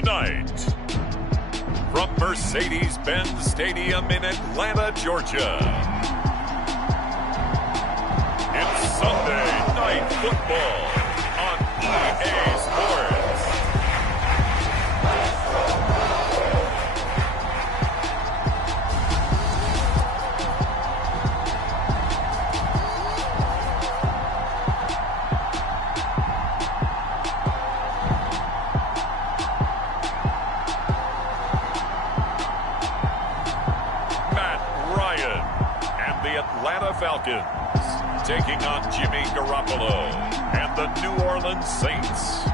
Tonight, from Mercedes-Benz Stadium in Atlanta, Georgia, it's Sunday Night Football on EA Sports. Falcons taking on Jimmy Garoppolo and the New Orleans Saints.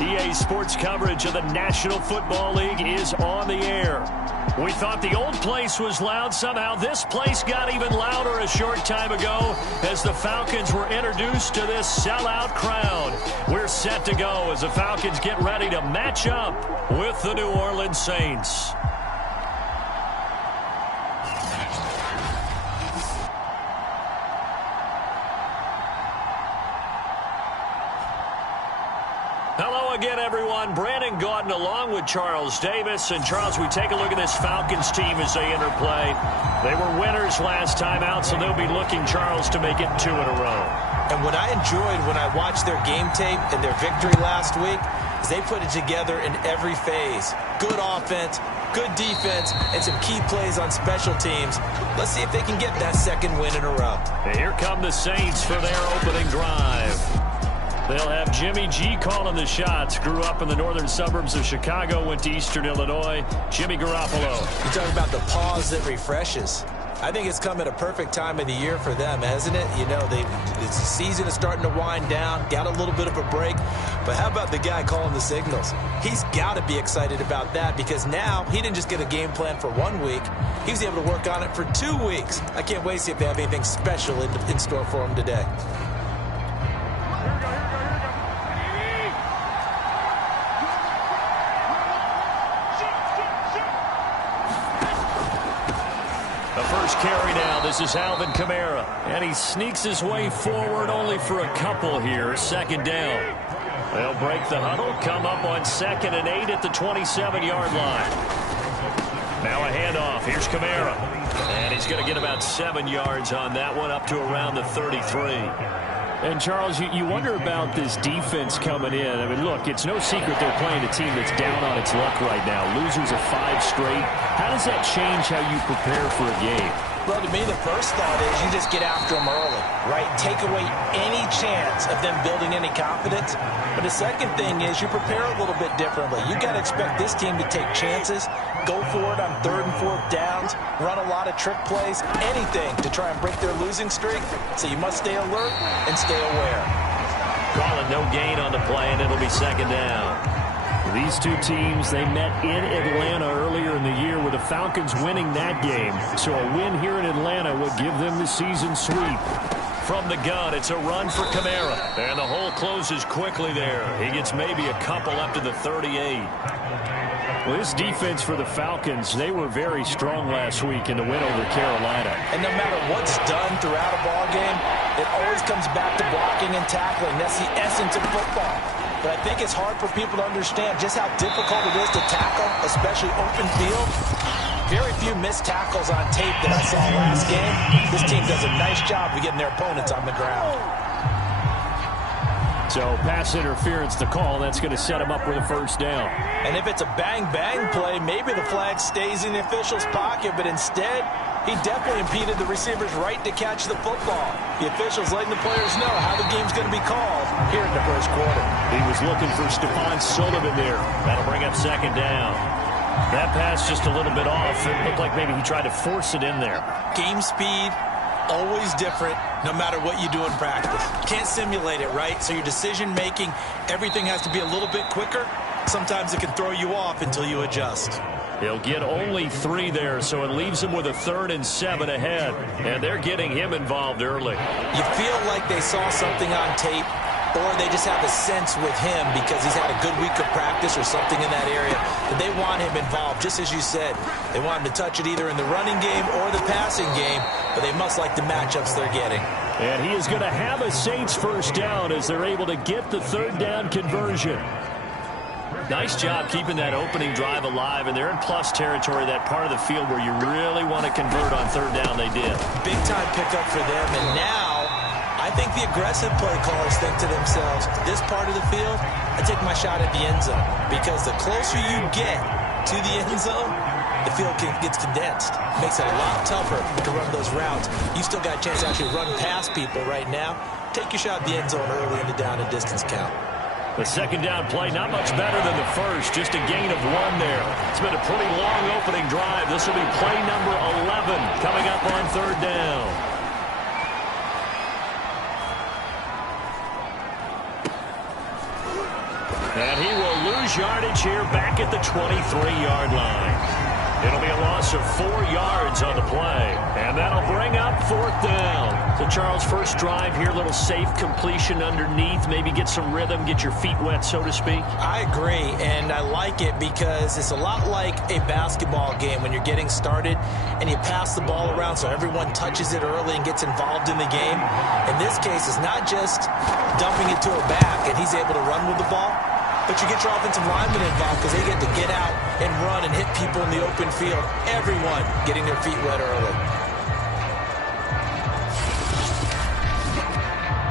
EA Sports coverage of the National Football League is on the air. We thought the old place was loud. Somehow this place got even louder a short time ago as the Falcons were introduced to this sellout crowd. We're set to go as the Falcons get ready to match up with the New Orleans Saints. Hello again, everyone. Brandon Gaudin along with Charles Davis. And, Charles, we take a look at this Falcons team as they interplay. They were winners last time out, so they'll be looking, Charles, to make it 2 in a row. And what I enjoyed when I watched their game tape and their victory last week is they put it together in every phase. Good offense, good defense, and some key plays on special teams. Let's see if they can get that second win in a row. And here come the Saints for their opening drive. They'll have Jimmy G calling the shots. Grew up in the northern suburbs of Chicago, went to Eastern Illinois. Jimmy Garoppolo. You talk about the pause that refreshes. I think it's come at a perfect time of the year for them, hasn't it? You know, the season is starting to wind down, got a little bit of a break. But how about the guy calling the signals? He's got to be excited about that because now he didn't just get a game plan for 1 week. He was able to work on it for 2 weeks. I can't wait to see if they have anything special in store for him today. Carry now. This is Alvin Kamara. And he sneaks his way forward only for a couple here. Second down. They'll break the huddle. Come up on 2nd and 8 at the 27-yard line. Now a handoff. Here's Kamara. And he's going to get about 7 yards on that one up to around the 33. And, Charles, you wonder about this defense coming in. I mean, look, it's no secret they're playing a team that's down on its luck right now. Losers of 5 straight. How does that change how you prepare for a game? Well, to me, the first thought is you just get after them early, right? Take away any chance of them building any confidence. But the second thing is you prepare a little bit differently. You got to expect this team to take chances, go for it on 3rd and 4th downs, run a lot of trick plays, anything to try and break their losing streak. So you must stay alert and stay aware. Calling no gain on the play, and it'll be 2nd down. These two teams, they met in Atlanta earlier in the year with the Falcons winning that game. So a win here in Atlanta would give them the season sweep. From the gun, it's a run for Kamara. And the hole closes quickly there. He gets maybe a couple up to the 38. Well, this defense for the Falcons, they were very strong last week in the win over Carolina. And no matter what's done throughout a ball game, it always comes back to blocking and tackling. That's the essence of football. But I think it's hard for people to understand just how difficult it is to tackle, especially open field. Very few missed tackles on tape that I saw last game. This team does a nice job of getting their opponents on the ground. So pass interference the call. That's going to set him up with a 1st down. And if it's a bang-bang play, maybe the flag stays in the official's pocket, but instead he definitely impeded the receiver's right to catch the football. The officials letting the players know how the game's going to be called here in the 1st quarter. He was looking for Stephon Sullivan there. That'll bring up 2nd down. That pass just a little bit off. It looked like maybe he tried to force it in there. Game speed, always different, no matter what you do in practice. Can't simulate it, right? So your decision-making, everything has to be a little bit quicker. Sometimes it can throw you off until you adjust. He'll get only 3 there, so it leaves him with a 3rd and 7 ahead. And they're getting him involved early. You feel like they saw something on tape, or they just have a sense with him because he's had a good week of practice or something in that area that they want him involved, just as you said. They want him to touch it either in the running game or the passing game, but they must like the matchups they're getting. And he is going to have a Saints 1st down as they're able to get the 3rd down conversion. Nice job keeping that opening drive alive, and they're in plus territory, that part of the field where you really want to convert on third down. They did. Big-time pickup for them, and now I think the aggressive play callers think to themselves, this part of the field, I take my shot at the end zone, because the closer you get to the end zone, the field gets condensed. Makes it a lot tougher to run those routes. You still got a chance to actually run past people right now. Take your shot at the end zone early in the down and distance count. The second down play, not much better than the first, just a gain of 1 there. It's been a pretty long opening drive. This will be play number 11 coming up on third down. And he will lose yardage here back at the 23-yard line. It'll be a loss of 4 yards on the play. And that'll bring up fourth down. So, Charles, first drive here, little safe completion underneath. Maybe get some rhythm, get your feet wet, so to speak. I agree, and I like it because it's a lot like a basketball game when you're getting started and you pass the ball around so everyone touches it early and gets involved in the game. In this case, it's not just dumping it to a back and he's able to run with the ball, but you get your offensive linemen involved because they get to get out and run and hit people in the open field. Everyone getting their feet wet early.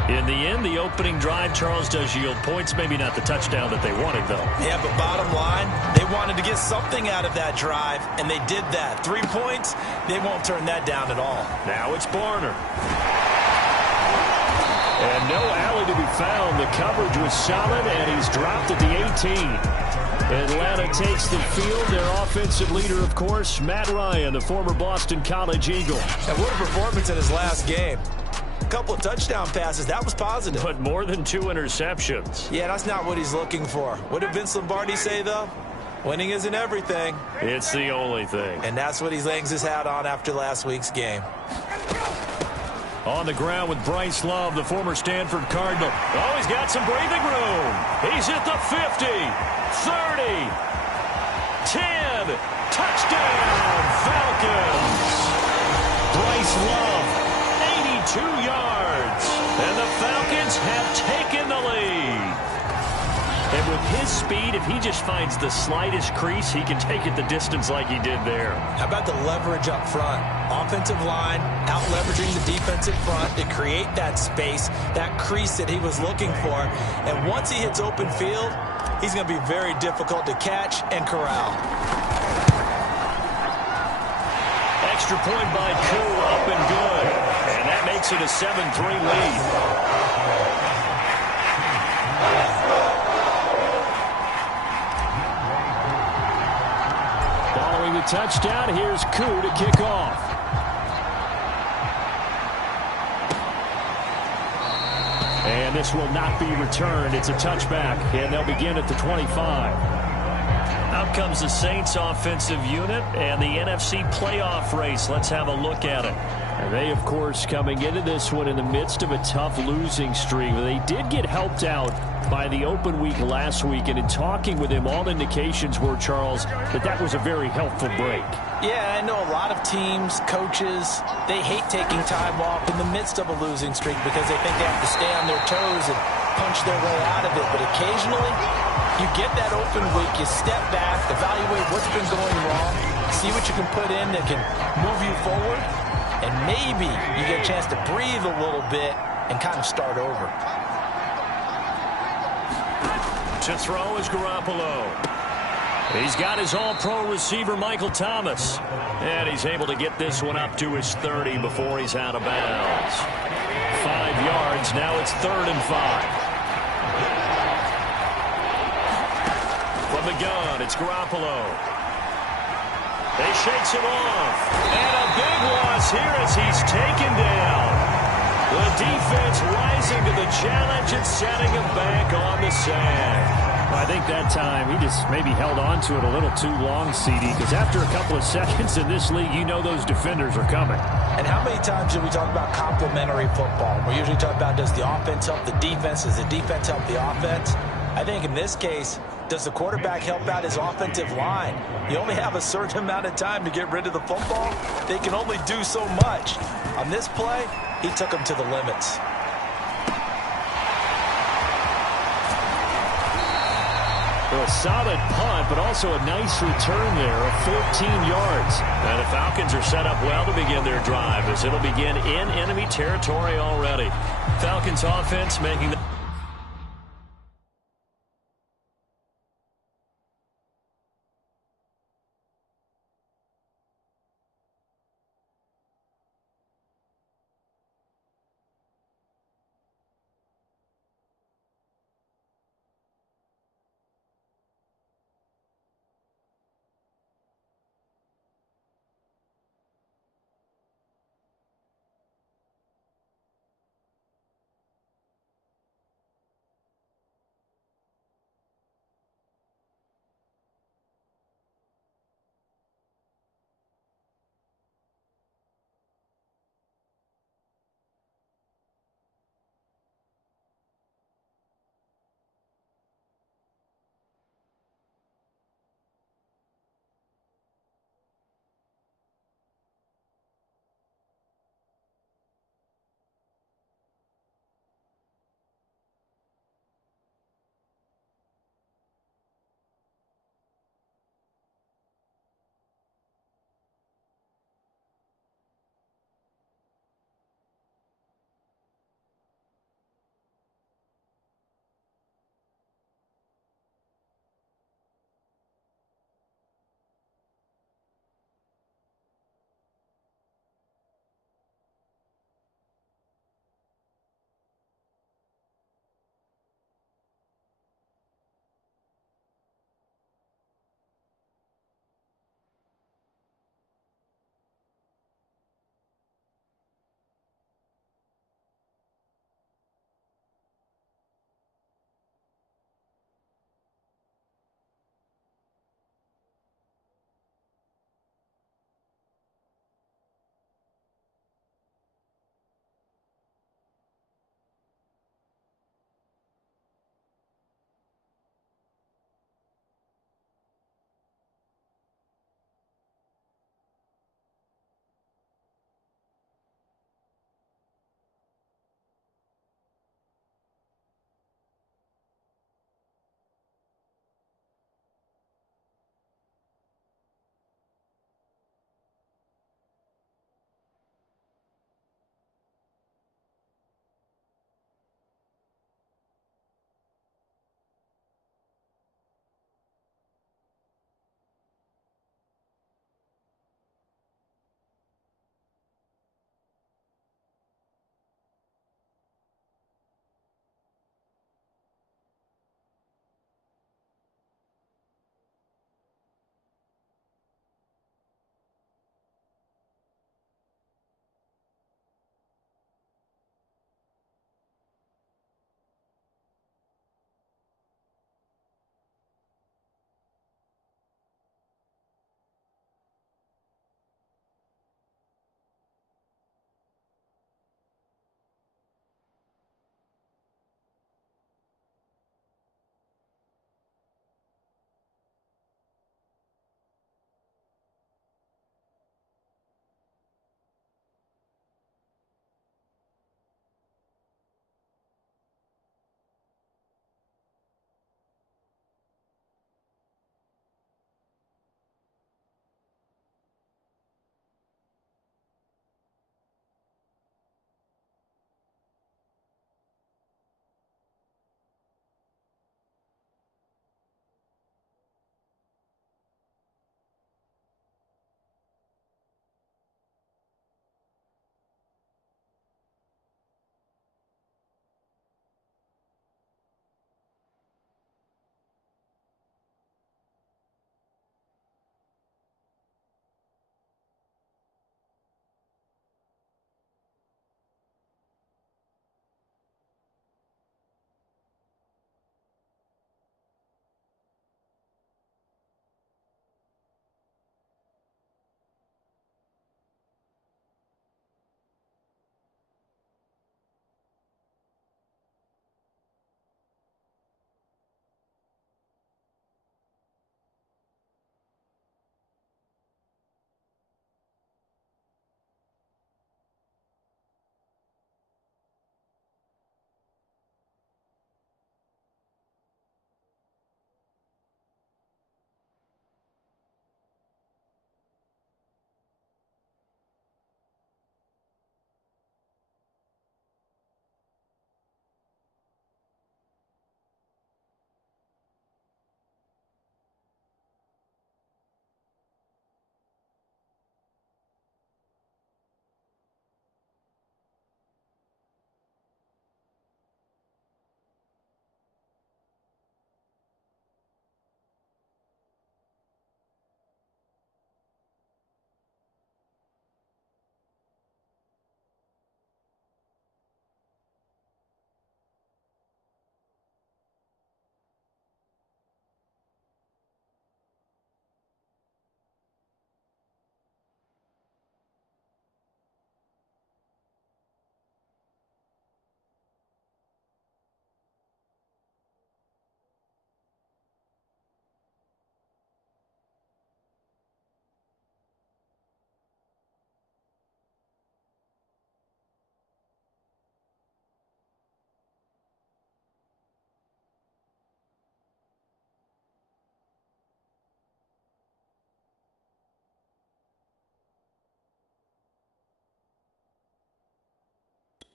In the end, the opening drive, Charles, does yield points. Maybe not the touchdown that they wanted, though. Yeah, but bottom line, they wanted to get something out of that drive, and they did that. 3 points, they won't turn that down at all. Now it's Barner. And no alley to be found. The coverage was solid, and he's dropped at the 18. Atlanta takes the field. Their offensive leader, of course, Matt Ryan, the former Boston College Eagle. And what a performance in his last game. A couple of touchdown passes. That was positive. But more than 2 interceptions. Yeah, that's not what he's looking for. What did Vince Lombardi say, though? Winning isn't everything. It's the only thing. And that's what he hangs his hat on after last week's game. On the ground with Bryce Love, the former Stanford Cardinal. Oh, he's got some breathing room. He's at the 50, 30, 10. Touchdown, Falcons. Bryce Love, 82 yards. And the Falcons have taken the lead. And with his speed, if he just finds the slightest crease, he can take it the distance like he did there. How about the leverage up front? Offensive line out-leveraging the defensive front to create that space, that crease that he was looking for. And once he hits open field, he's going to be very difficult to catch and corral. Extra point by Koo, up and good. And that makes it a 7-3 lead. The touchdown, here's Koo to kick off. And this will not be returned. It's a touchback, and they'll begin at the 25. Out comes the Saints offensive unit and the NFC playoff race. Let's have a look at it. And they, of course, coming into this one in the midst of a tough losing streak. They did get helped out by the open week last week, and in talking with him, all indications were, Charles, that was a very helpful break. Yeah, I know a lot of teams, coaches, they hate taking time off in the midst of a losing streak because they think they have to stay on their toes and punch their way out of it. But occasionally, you get that open week, you step back, evaluate what's been going wrong, see what you can put in that can move you forward, and maybe you get a chance to breathe a little bit and kind of start over. To throw is Garoppolo. He's got his all-pro receiver, Michael Thomas. And he's able to get this one up to his 30 before he's out of bounds. 5 yards. Now it's 3rd and 5. From the gun, it's Garoppolo. They shakes him off. And a big loss here as he's taken down. The defense rising to the challenge and setting him back on the sack. I think that time he just maybe held on to it a little too long, CD, because after a couple of seconds in this league, you know those defenders are coming. And how many times do we talk about complementary football? We usually talk about, does the offense help the defense? Does the defense help the offense? I think in this case, does the quarterback help out his offensive line? You only have a certain amount of time to get rid of the football. They can only do so much. On this play, he took them to the limits. The So a solid punt, but also a nice return there of 14 yards. And the Falcons are set up well to begin their drive as it'll begin in enemy territory already. Falcons offense making the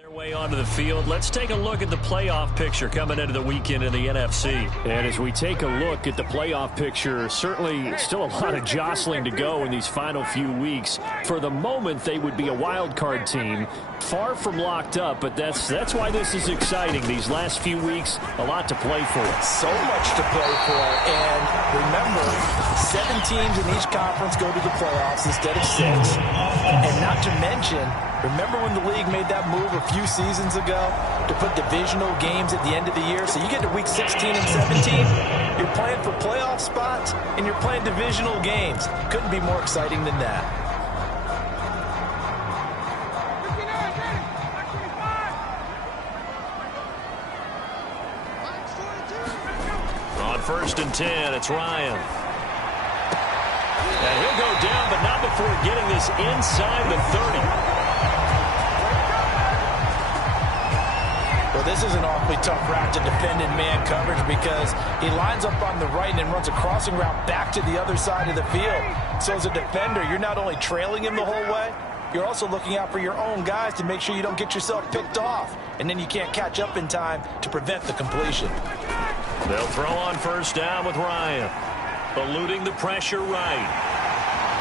Their way onto the field. Let's take a look at the playoff picture coming into the weekend in the NFC. And as we take a look at the playoff picture, certainly still a lot of jostling to go in these final few weeks. For the moment, they would be a wild card team, far from locked up, but that's why this is exciting. These last few weeks, a lot to play for. So much to play for, and remember, 7 teams in each conference go to the playoffs instead of 6. And not to mention, remember when the league made that move a few seasons ago to put divisional games at the end of the year? So you get to week 16 and 17, you're playing for playoff spots, and you're playing divisional games. Couldn't be more exciting than that. On 1st and 10, it's Ryan. And he'll go down, but not before getting this inside the 30. Well, this is an awfully tough route to defend in man coverage because he lines up on the right and then runs a crossing route back to the other side of the field. So as a defender, you're not only trailing him the whole way, you're also looking out for your own guys to make sure you don't get yourself picked off. And then you can't catch up in time to prevent the completion. They'll throw on 1st down with Ryan. Eluding the pressure right.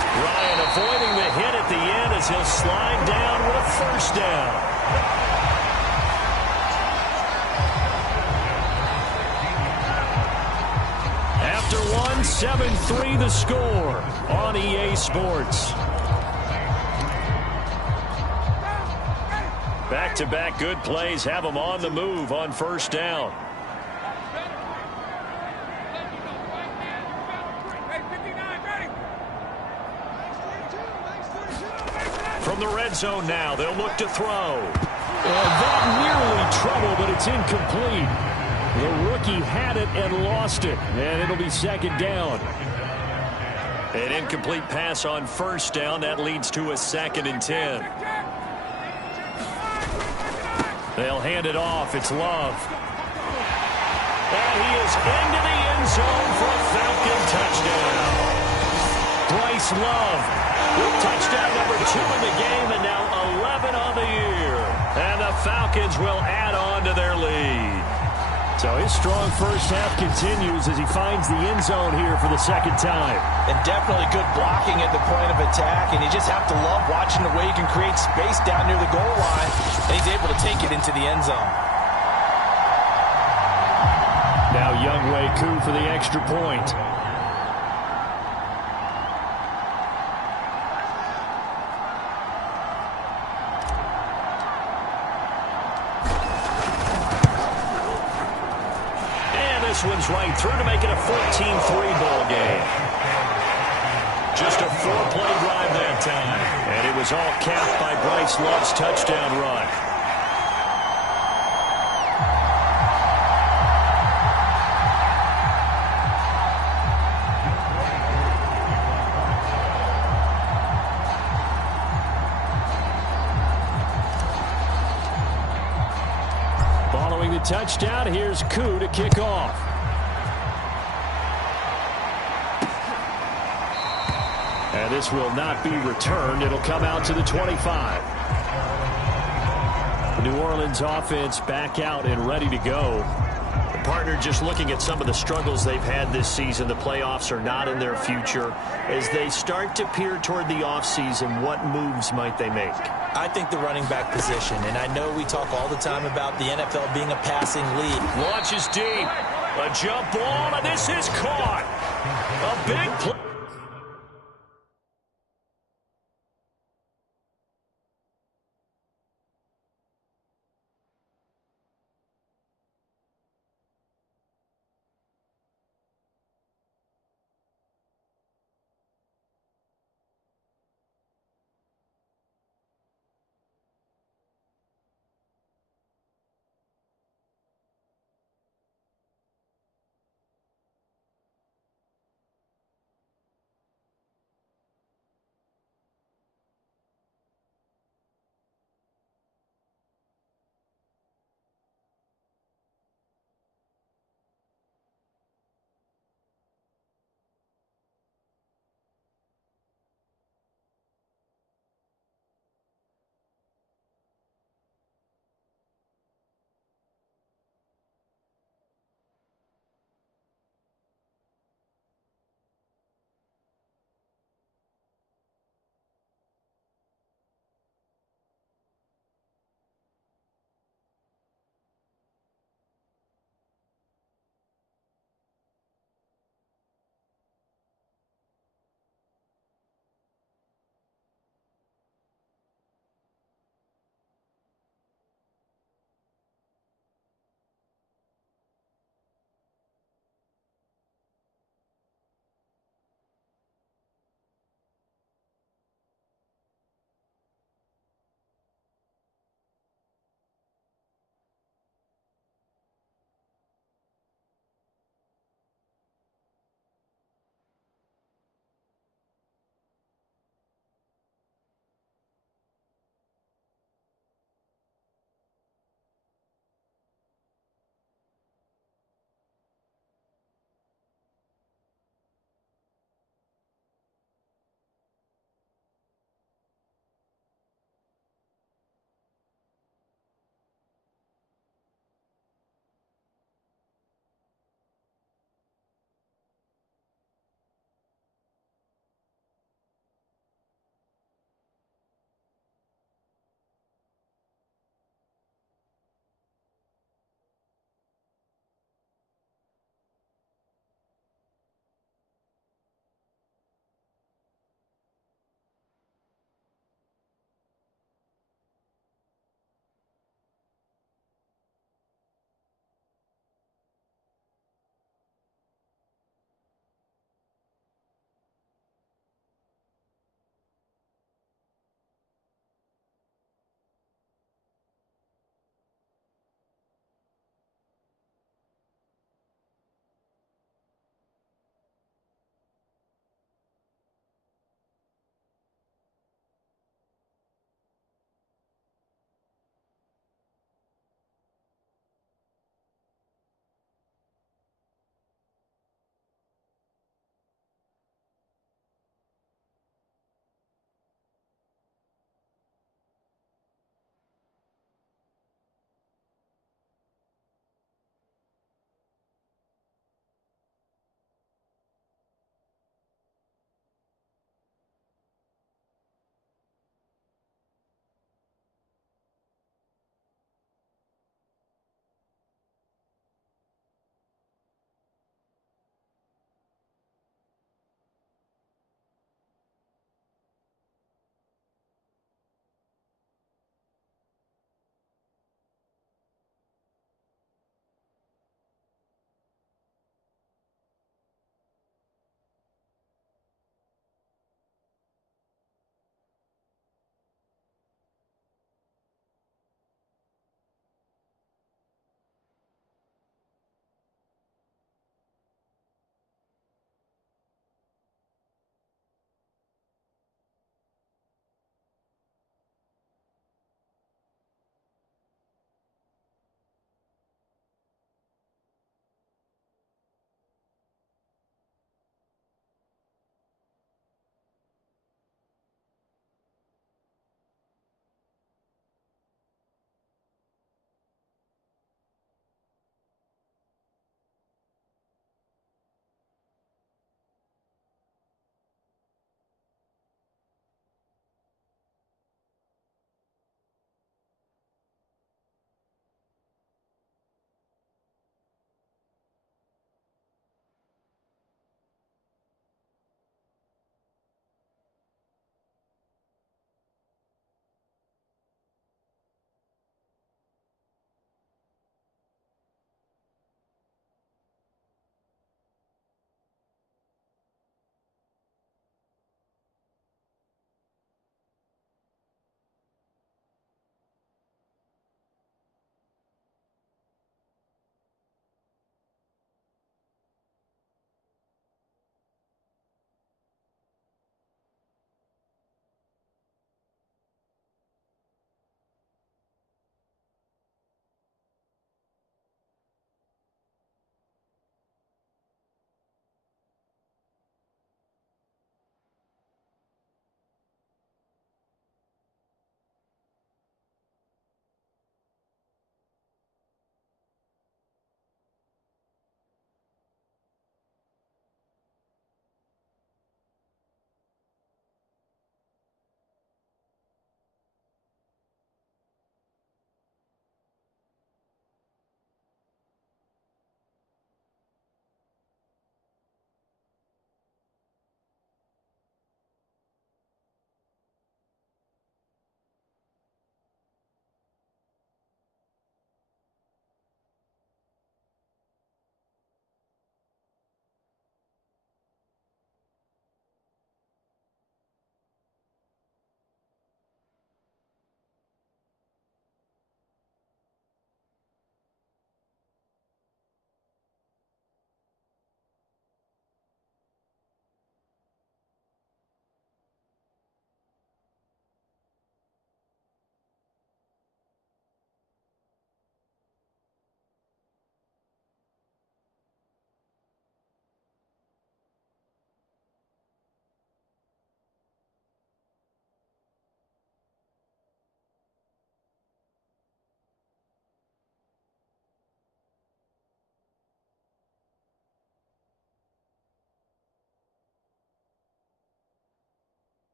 Ryan avoiding the hit at the end as he'll slide down with a 1st down. After one, 7-3 the score on EA Sports. Back-to-back good plays have them on the move on 1st down. From the red zone now, they'll look to throw. That nearly trouble, but it's incomplete. The rookie had it and lost it, and it'll be 2nd down. An incomplete pass on 1st down. That leads to a 2nd and 10. They'll hand it off. It's Love. And he is into the end zone for a Falcon touchdown. Bryce Love. Touchdown number 2 in the game, and now 11 on the year. And the Falcons will add on to their lead. So his strong first half continues as he finds the end zone here for the 2nd time. And definitely good blocking at the point of attack, and you just have to love watching the way he can create space down near the goal line, and he's able to take it into the end zone. Now Younghoe Koo for the extra point. This one's right through to make it a 14-3 ball game. Just a 4-play drive that time. And it was all capped by Bryce Love's touchdown run. Following the touchdown, here's Koo to kick off. And this will not be returned. It'll come out to the 25. The New Orleans offense back out and ready to go. The partner just looking at some of the struggles they've had this season. The playoffs are not in their future. As they start to peer toward the offseason, what moves might they make? I think the running back position, and I know we talk all the time about the NFL being a passing league. Launches deep. A jump ball, and this is caught. A big play.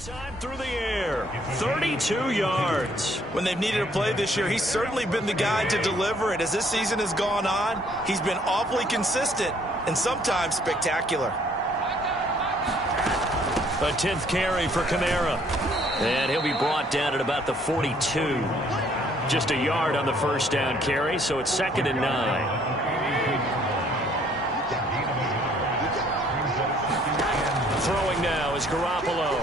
Time through the air, 32 yards. When they've needed a play this year, he's certainly been the guy to deliver it. As this season has gone on, he's been awfully consistent and sometimes spectacular. A 10th carry for Kamara. And he'll be brought down at about the 42. Just a yard on the first down carry, so it's 2nd and 9. Throwing now is Garoppolo.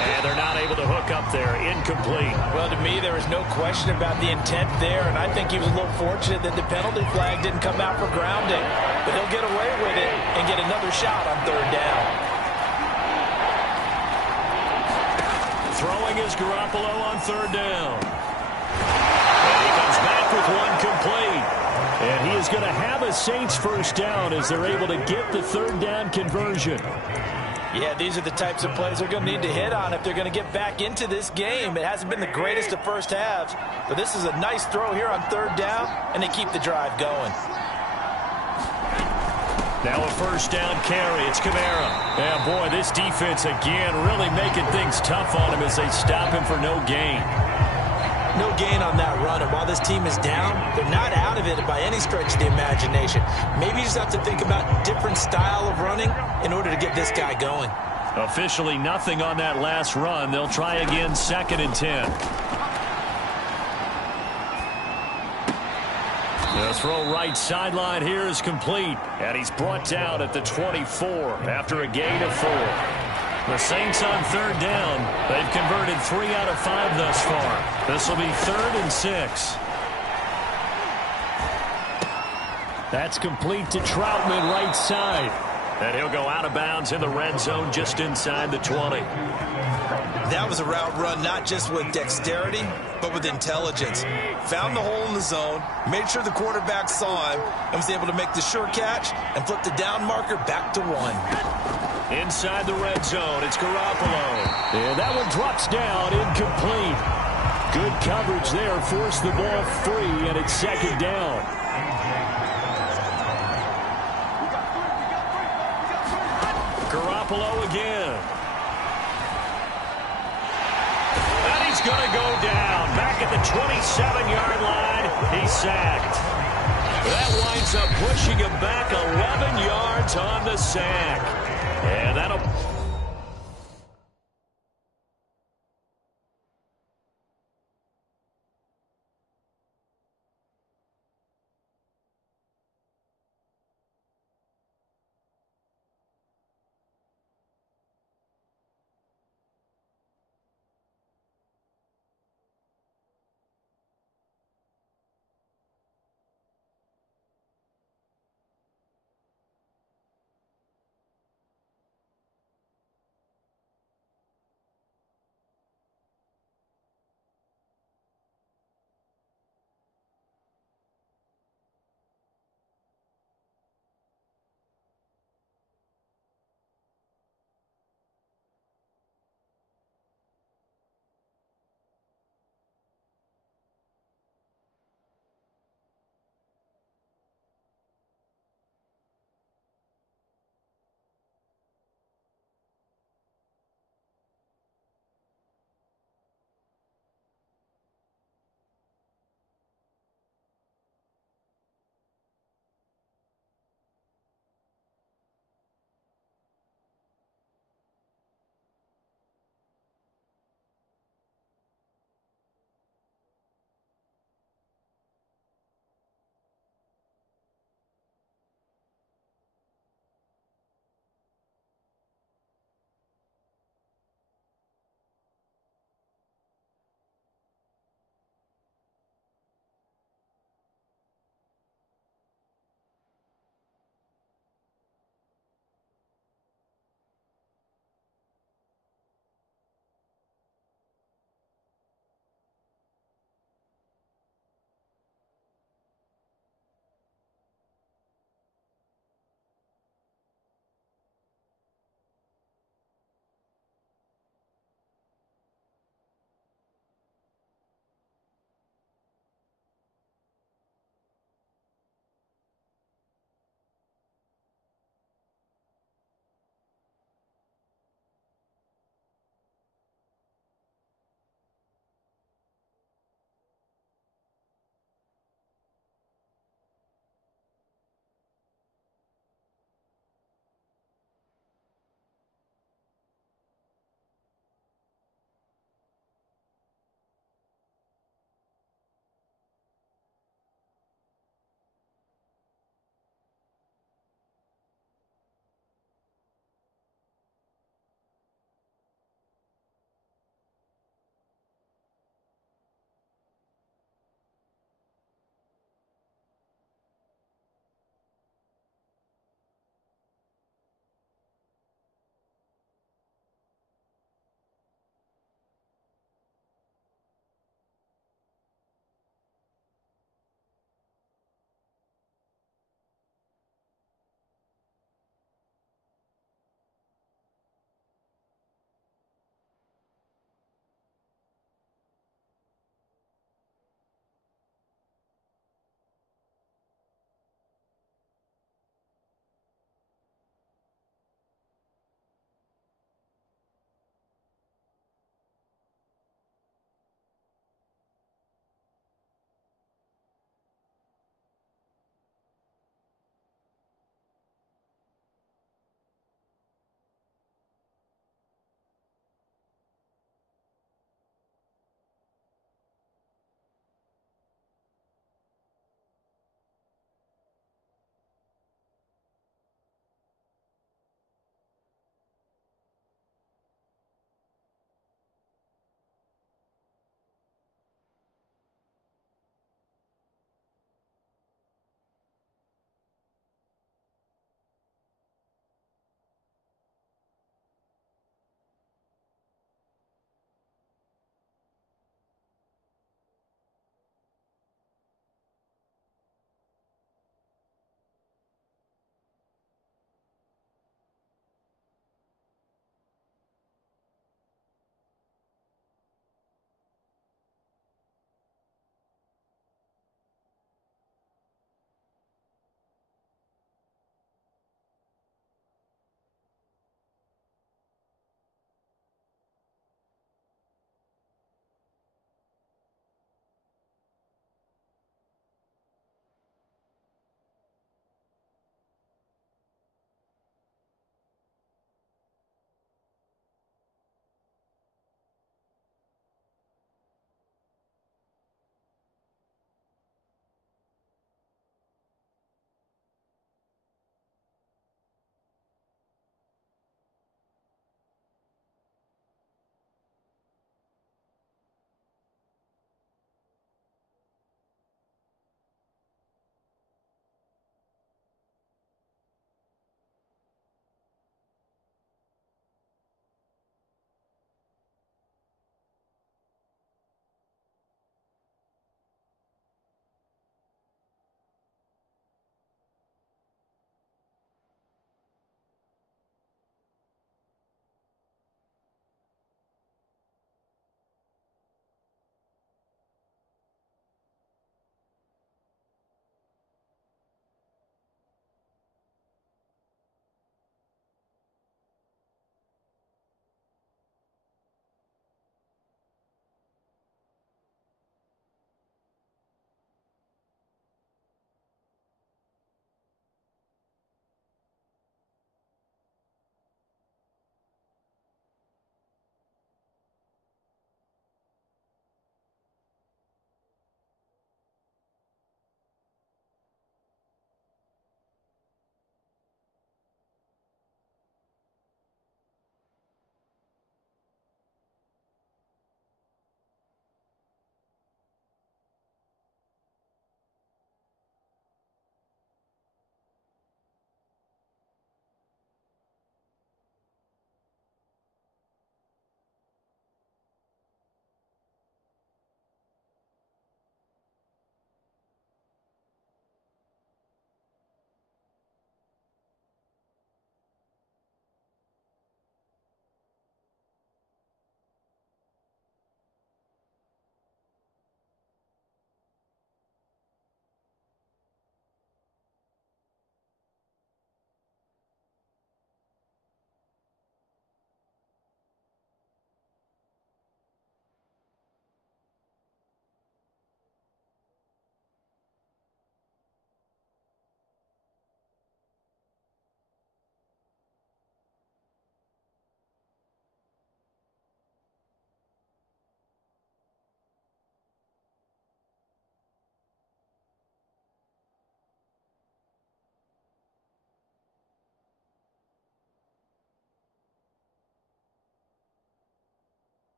And they're not able to hook up there. Incomplete. Well, to me, there is no question about the intent there, and I think he was a little fortunate that the penalty flag didn't come out for grounding. But he'll get away with it and get another shot on 3rd down. Throwing is Garoppolo on 3rd down. And he comes back with one complete. And he is going to have a Saints first down as they're able to get the 3rd down conversion. Yeah, these are the types of plays they're going to need to hit on if they're going to get back into this game. It hasn't been the greatest of first halves, but this is a nice throw here on 3rd down, and they keep the drive going. Now a first down carry. It's Kamara. Yeah, boy, this defense again really making things tough on him as they stop him for no gain. No gain on that run, and while this team is down, they're not out of it by any stretch of the imagination. Maybe you just have to think about a different style of running in order to get this guy going. Officially nothing on that last run. They'll try again, 2nd and 10. The throw right sideline here is complete, and he's brought down at the 24 after a gain of 4. The Saints on 3rd down. They've converted 3 out of 5 thus far. This will be 3rd and 6. That's complete to Troutman right side. And he'll go out of bounds in the red zone just inside the 20. That was a route run not just with dexterity, but with intelligence. Found the hole in the zone, made sure the quarterback saw him, and was able to make the sure catch and flip the down marker back to 1. Inside the red zone, it's Garoppolo. And that one drops down, incomplete. Good coverage there, forced the ball free, and it's 2nd down. Garoppolo again. And he's going to go down. Back at the 27-yard line, he's sacked. That winds up pushing him back 11 yards on the sack. And that'll...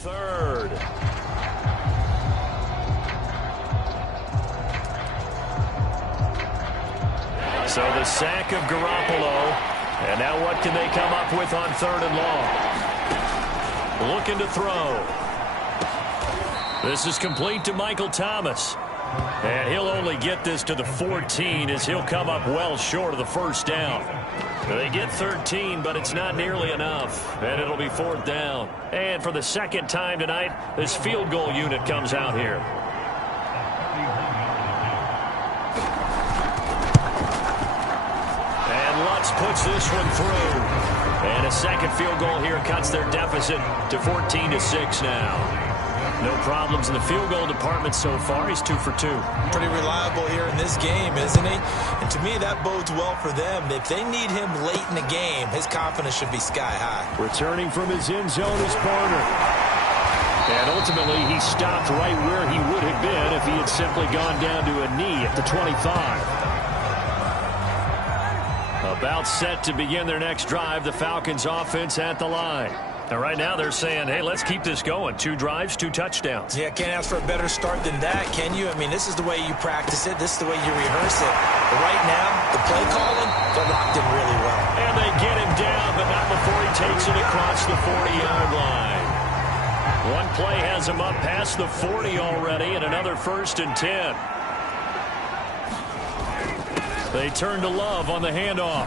third. So the sack of Garoppolo. And now what can they come up with on 3rd and long? Looking to throw. This is complete to Michael Thomas. And he'll only get this to the 14 as he'll come up well short of the first down. They get 13, but it's not nearly enough. And it'll be 4th down. And for the second time tonight, this field goal unit comes out here. Puts this one through. And a second field goal here cuts their deficit to 14-6 now. No problems in the field goal department so far. He's 2 for 2. Pretty reliable here in this game, isn't he? And to me, that bodes well for them. If they need him late in the game, his confidence should be sky high. Returning from his end zone is Barner. And ultimately, he stopped right where he would have been if he had simply gone down to a knee at the 25. About set to begin their next drive, the Falcons offense at the line. And right now they're saying, hey, let's keep this going. 2 drives, 2 touchdowns. Yeah, can't ask for a better start than that, can you? I mean, this is the way you practice it. This is the way you rehearse it. But right now, the play calling, they're locked in really well. And they get him down, but not before he takes it across the 40-yard line. One play has him up past the 40 already, and another 1st and 10. They turn to Love on the handoff.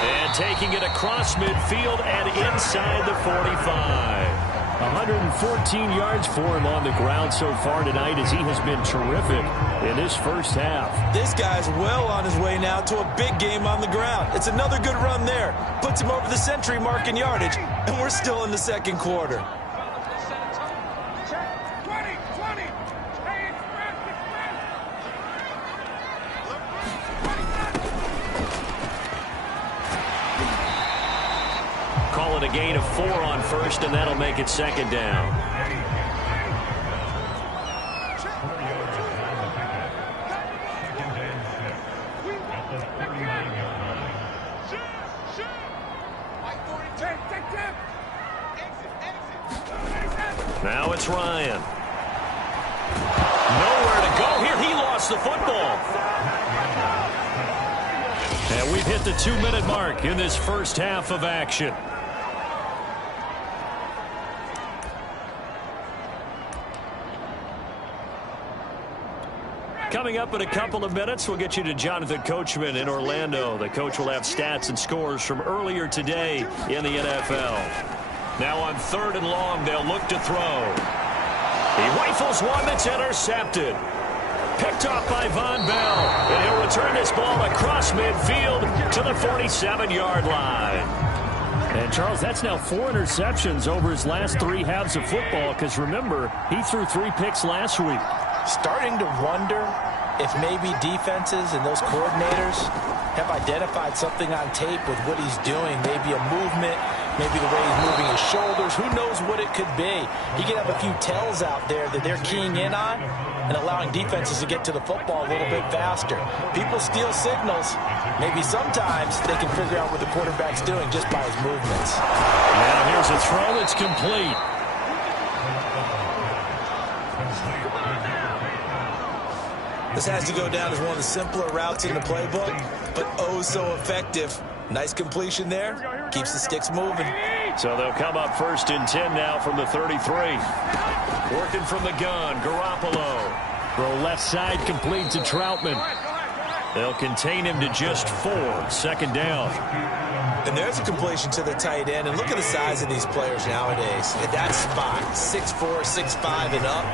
And taking it across midfield and inside the 45. 114 yards for him on the ground so far tonight as he has been terrific in his first half. This guy's well on his way now to a big game on the ground. It's another good run there. Puts him over the century mark in yardage, and we're still in the second quarter. Call it a gain of 4 on 1st, and that'll make it 2nd down. Now it's Ryan. Nowhere to go here. He lost the football. And we've hit the 2-minute mark in this first half of action. Coming up in a couple of minutes, we'll get you to Jonathan Coachman in Orlando. The coach will have stats and scores from earlier today in the NFL. Now on 3rd and long, they'll look to throw. He rifles one that's intercepted. Picked off by Von Bell. And he'll return this ball across midfield to the 47-yard line. And, Charles, that's now 4 interceptions over his last 3 halves of football because, remember, he threw 3 picks last week. Starting to wonder if maybe defenses and those coordinators have identified something on tape with what he's doing. Maybe a movement, maybe the way he's moving his shoulders. Who knows what it could be? He could have a few tells out there that they're keying in on and allowing defenses to get to the football a little bit faster. People steal signals. Maybe sometimes they can figure out what the quarterback's doing just by his movements. Now here's a throw that's complete. This has to go down as one of the simpler routes in the playbook, but oh so effective. Nice completion there. Keeps the sticks moving. So they'll come up 1st and 10 now from the 33. Working from the gun, Garoppolo. Throw left side complete to Troutman. They'll contain him to just 4. 2nd down. And there's a completion to the tight end. And look at the size of these players nowadays. At that spot, 6'4", 6'5", and up.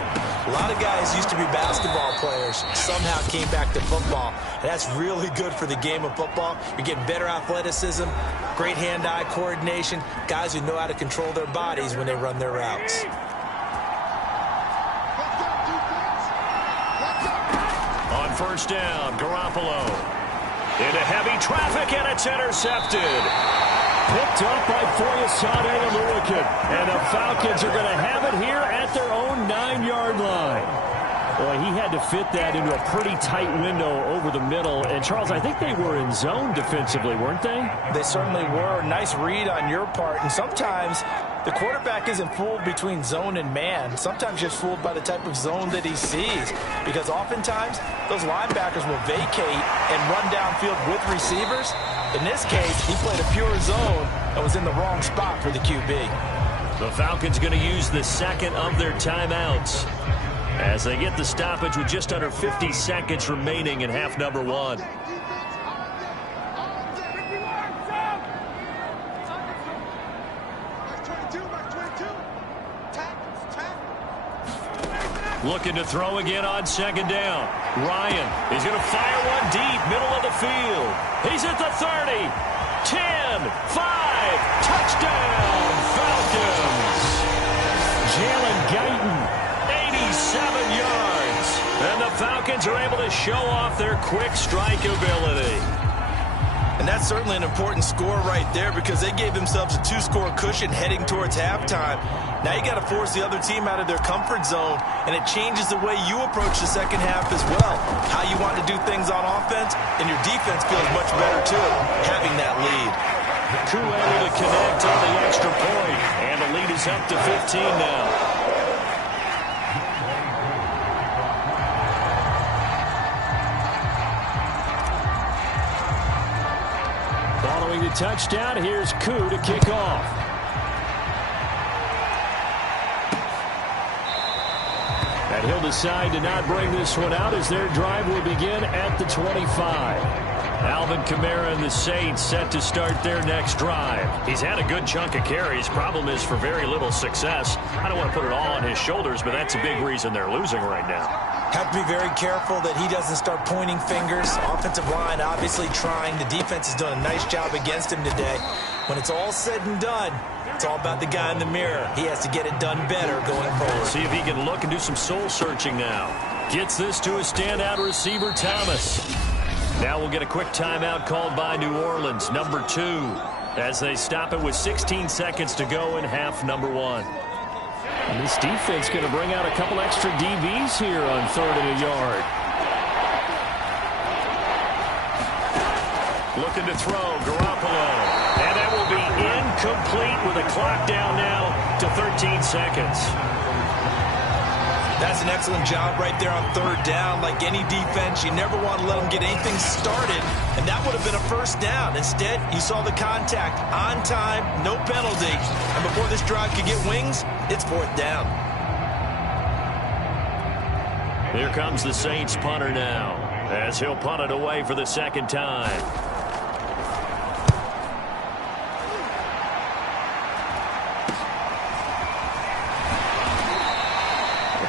A lot of guys used to be basketball players, somehow came back to football. And that's really good for the game of football. You're getting better athleticism, great hand-eye coordination, guys who know how to control their bodies when they run their routes. On 1st down, Garoppolo. Into heavy traffic, and it's intercepted. Picked up by Foyesade Oluwakin. And the Falcons are going to have it here at their own 9-yard line. Boy, he had to fit that into a pretty tight window over the middle. And, Charles, I think they were in zone defensively, weren't they? They certainly were. Nice read on your part. And sometimes The quarterback isn't fooled between zone and man. Sometimes just fooled by the type of zone that he sees. Because oftentimes, those linebackers will vacate and run downfield with receivers. In this case, he played a pure zone and was in the wrong spot for the QB. The Falcons going to use the second of their timeouts as they get the stoppage with just under 50 seconds remaining in half number one. Looking to throw again on second down. Ryan is going to fire one deep, middle of the field. He's at the 30, 10, 5, touchdown, Falcons. Jalen Guyton, 87 yards. And the Falcons are able to show off their quick strike ability. And that's certainly an important score right there because they gave themselves a 2-score cushion heading towards halftime. Now you got to force the other team out of their comfort zone, and it changes the way you approach the second half as well. How you want to do things on offense, and your defense feels much better too, having that lead. Crew able to connect on the extra point, and the lead is up to 15 now. Following the touchdown, here's Koo to kick off. And he'll decide to not bring this one out as their drive will begin at the 25. Alvin Kamara and the Saints set to start their next drive. He's had a good chunk of carries. Problem is for very little success. I don't want to put it all on his shoulders, but that's a big reason they're losing right now. Have to be very careful that he doesn't start pointing fingers. Offensive line obviously trying. The defense has done a nice job against him today. When it's all said and done, it's all about the guy in the mirror. He has to get it done better going forward. See if he can look and do some soul searching now. Gets this to a standout receiver, Thomas. Now we'll get a quick timeout called by New Orleans, number 2, as they stop it with 16 seconds to go in half number 1. And this defense going to bring out a couple extra DBs here on 3rd and a yard. Looking to throw, Garoppolo. And that will be incomplete with a clock down now to 13 seconds. That's an excellent job right there on 3rd down. Like any defense, you never want to let them get anything started, and that would have been a first down. Instead, you saw the contact on time, no penalty, and before this drive could get wings, it's 4th down. Here comes the Saints punter now, as he'll punt it away for the second time.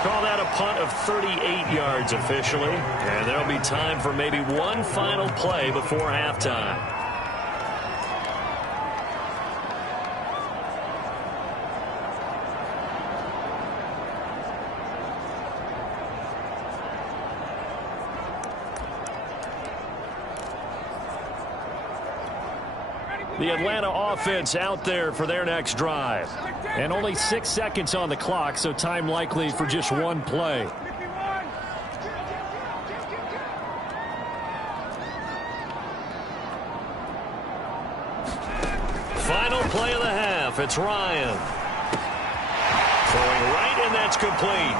Call that a punt of 38 yards officially, and there'll be time for maybe one final play before halftime. The Atlanta offense out there for their next drive. And only 6 seconds on the clock, so time likely for just one play. Final play of the half. It's Ryan. Throwing right, and that's complete.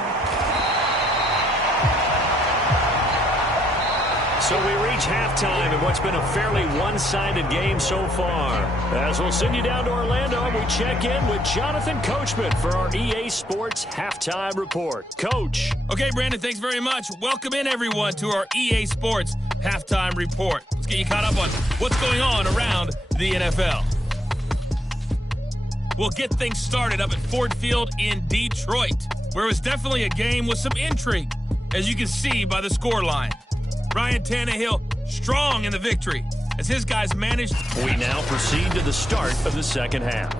So we reach halftime in what's been a fairly one-sided game so far. As we'll send you down to Orlando, and we check in with Jonathan Coachman for our EA Sports Halftime Report. Coach. Okay, Brandon, thanks very much. Welcome in, everyone, to our EA Sports Halftime Report. Let's get you caught up on what's going on around the NFL. We'll get things started up at Ford Field in Detroit, where it was definitely a game with some intrigue, as you can see by the scoreline. Ryan Tannehill strong in the victory as his guys managed. We now proceed to the start of the second half.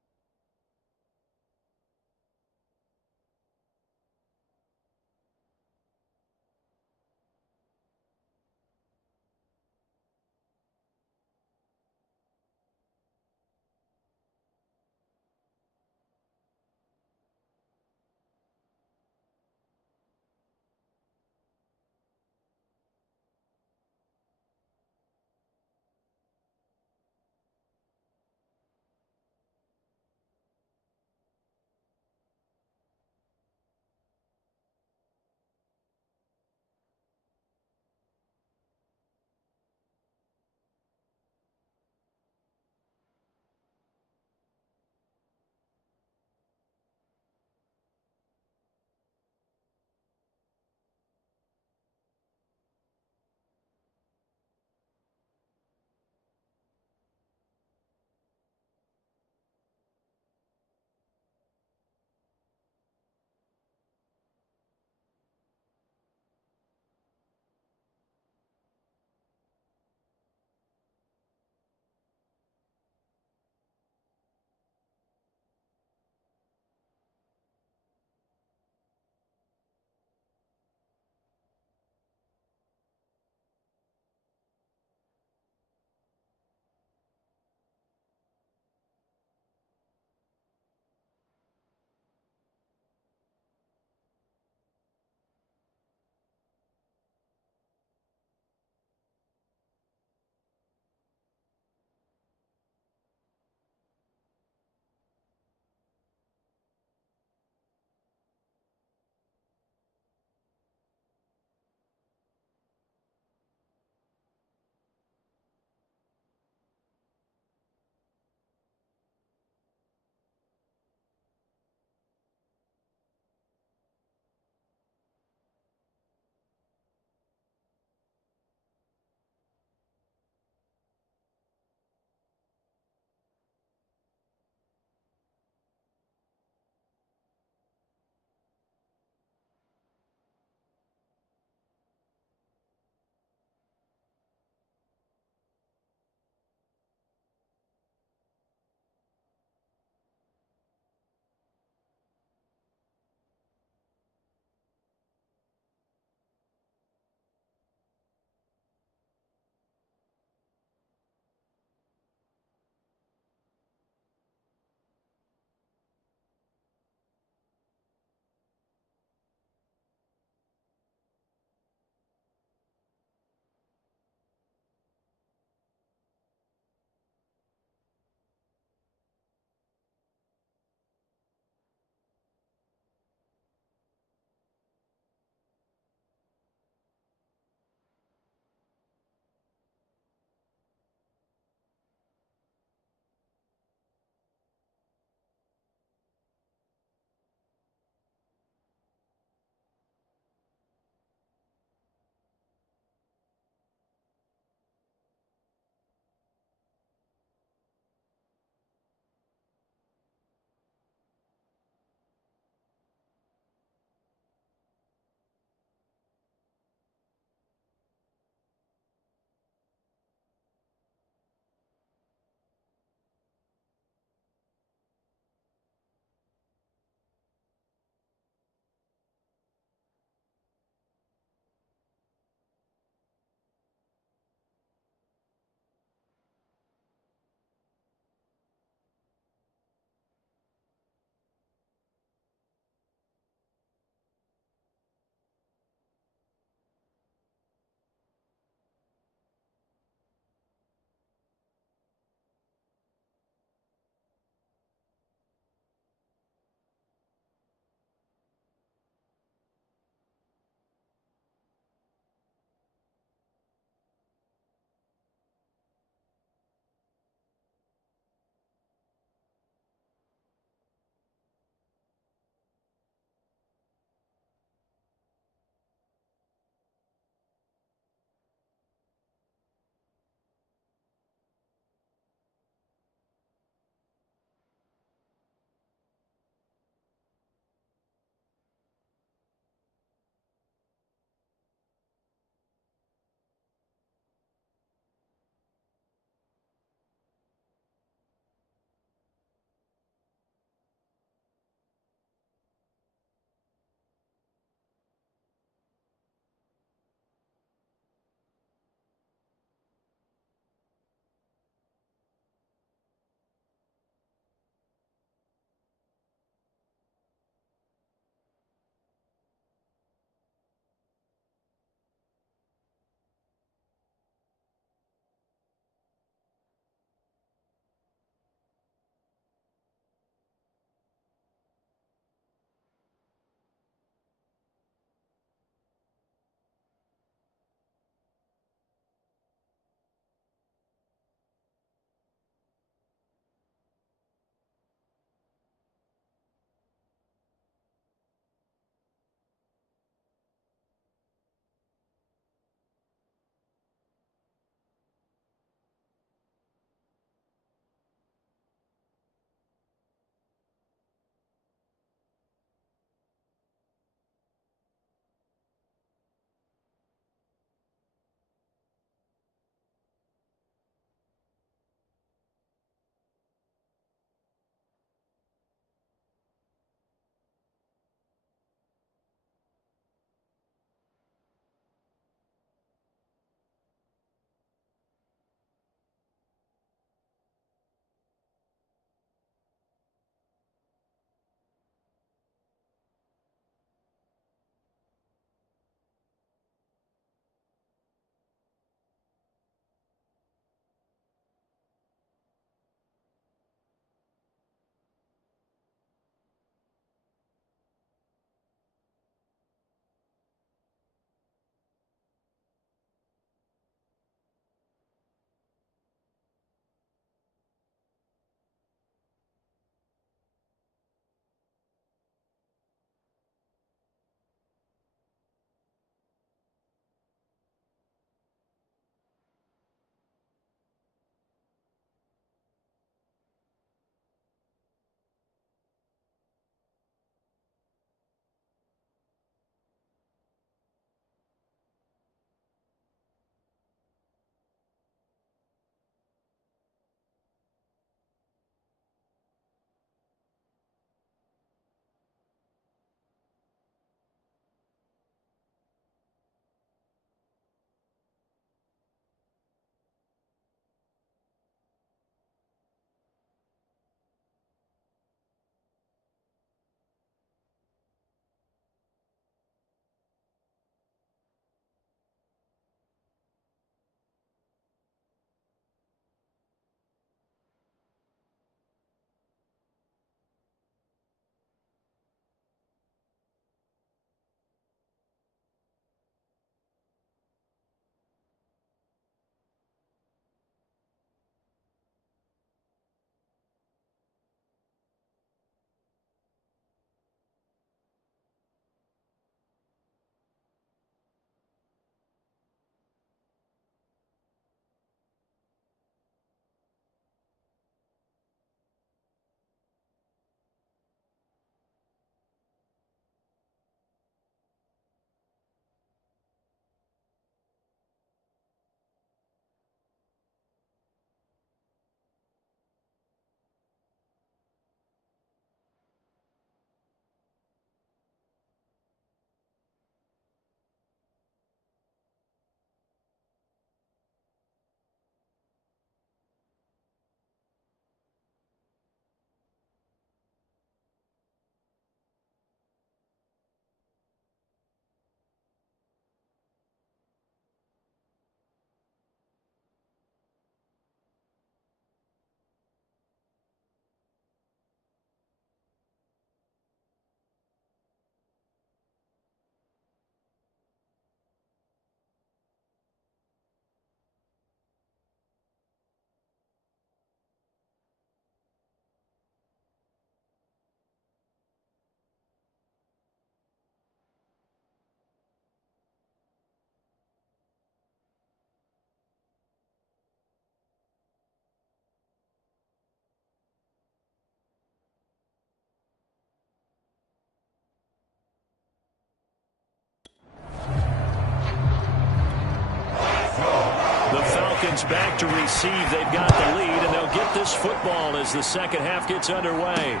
Falcons back to receive. They've got the lead, and they'll get this football as the second half gets underway.